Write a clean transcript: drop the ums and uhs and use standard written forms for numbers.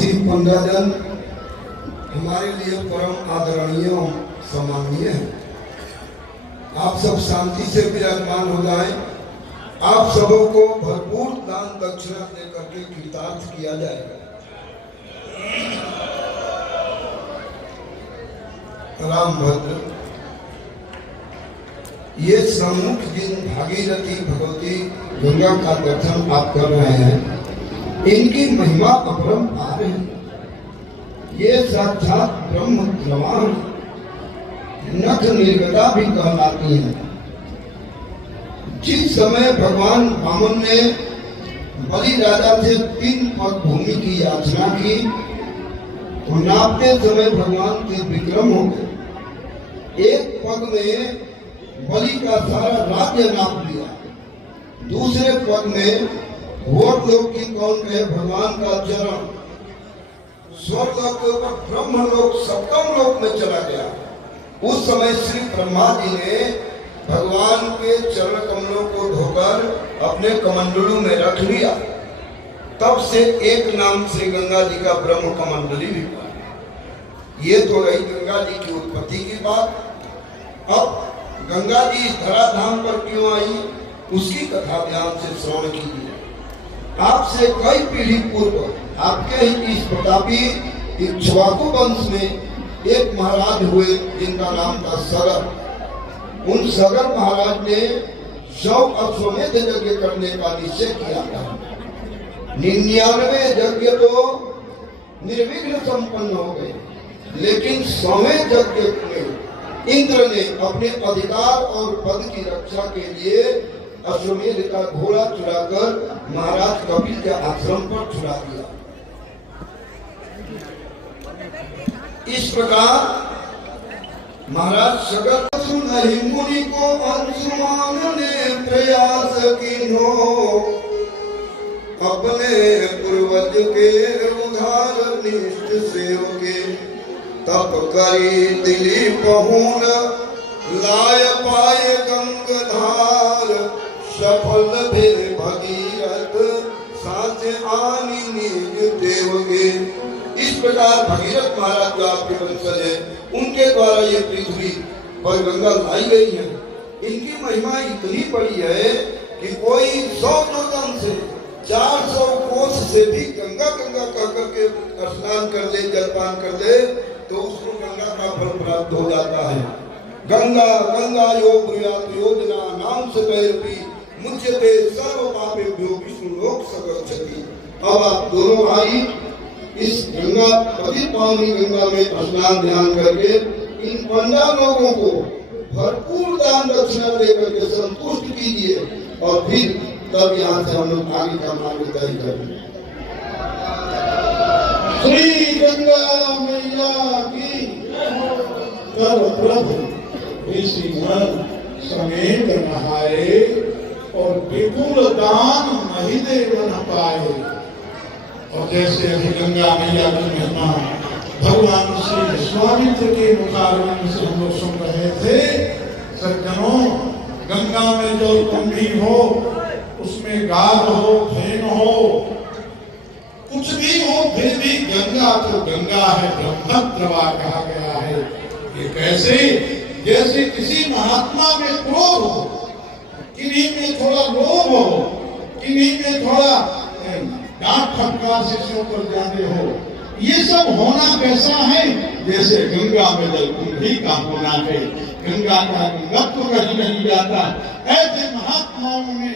उपस्थित पंडितजन हमारे लिए परम आदरणीय सम्मानीय है। आप सब शांति से विराजमान हो जाएं। आप सबों को भरपूर दान दक्षिणा देकर के कृतार्थ किया जाएगा। राम भद्र, ये सम्मुख जिन भागीरथी भगवती गंगा का दर्शन आप कर रहे हैं, इनकी महिमा अपरंपार है। ये साक्षात ब्रह्म प्रवाह नख निर्गता भी कहलाती है। जिस समय भगवान वामन ने बलि राजा से 3 पग भूमि की याचना की तो नापते समय भगवान के विक्रम हो गए। एक पग में बलि का सारा राज्य नाप लिया, दूसरे पग में वोट लोक की कौन कहे भगवान का चरण स्वर्ग लोक के ऊपर ब्रह्म लोक सप्तम लोक में चला गया। उस समय श्री ब्रह्मा जी ने भगवान के चरण कमलों को धोकर अपने कमंडलू में रख लिया। तब से एक नाम श्री गंगा जी का ब्रह्म कमंडली भी पड़ा। ये तो रही गंगा जी की उत्पत्ति की बात। अब गंगा जी इस धराधाम पर क्यों आई, उसकी कथा ध्यान से श्रवण कीजिए। आपसे कई पीढ़ी पूर्व आपके ही इस प्रतापी इक्ष्वाकु वंश में एक महाराज हुए जिनका नाम था सगर। उन सगर महाराज ने 100 अश्वमेध यज्ञ करने का निश्चय किया था। 99 यज्ञ तो निर्विघ्न संपन्न हो गए, लेकिन 100वें यज्ञ में इंद्र ने अपने अधिकार और पद की रक्षा के लिए अश्वमेध का घोड़ा चुराकर महाराज कपिल के आश्रम पर छुड़ा दिया। इस प्रकार महाराज सगर नहीं मुनि को अंशुमान ने प्रयास कीनो, अपने पूर्वज के उधार निष्ठ सेवके तप करी दिली पहुन लाय पाए गंगधार सफल भे भगीरथ साथ आनी निज देवगे। इस प्रकार भगीरथ महाराज जो आपके वंशज है, उनके द्वारा ये पृथ्वी पर गंगा लाई गई है। इनकी महिमा इतनी बड़ी है कि कोई 100 योजन से 400 कोस से भी गंगा गंगा कह करके स्नान कर ले, जलपान कर ले तो उसको गंगा का फल प्राप्त हो जाता है। गंगा गंगा योग योजना नाम से भी मुझे सर्व पापे विष्णु लोक सगच्छति। अब आप दोनों भाई इस गंगा पवित्र पावनी गंगा में स्नान ध्यान करके इन 15 लोगों को भरपूर दान दक्षिणा देकर के संतुष्ट कीजिए और फिर तब यहाँ से हम लोग आगे का मार्ग तय करेंगे। श्री गंगा मैया की तब प्रभु ऋषि मन समेत नहाए और विपुल दान नहीं दे बन पाए। और जैसे अभी गंगा मैया की महिमा भगवान श्री विश्वामित्र के मुखारविंद से हम लोग सुन रहे थे। सज्जनों, गंगा में जो कुंडी हो, उसमें गाद हो, फेन हो, कुछ भी हो, फिर भी गंगा तो गंगा है, ब्रह्म प्रवाह कहा गया है। ये कैसे? जैसे किसी महात्मा में क्रोध हो, किन्हीं में थोड़ा लोभ हो, किन्हीं में थोड़ा डांट फटकार शिष्यों पर जाते हो। ये सब होना कैसा है? जैसे गंगा में जल कुंभी का होना है। गंगा का गंगत्व कहीं नहीं जाता। ऐसे महात्माओं में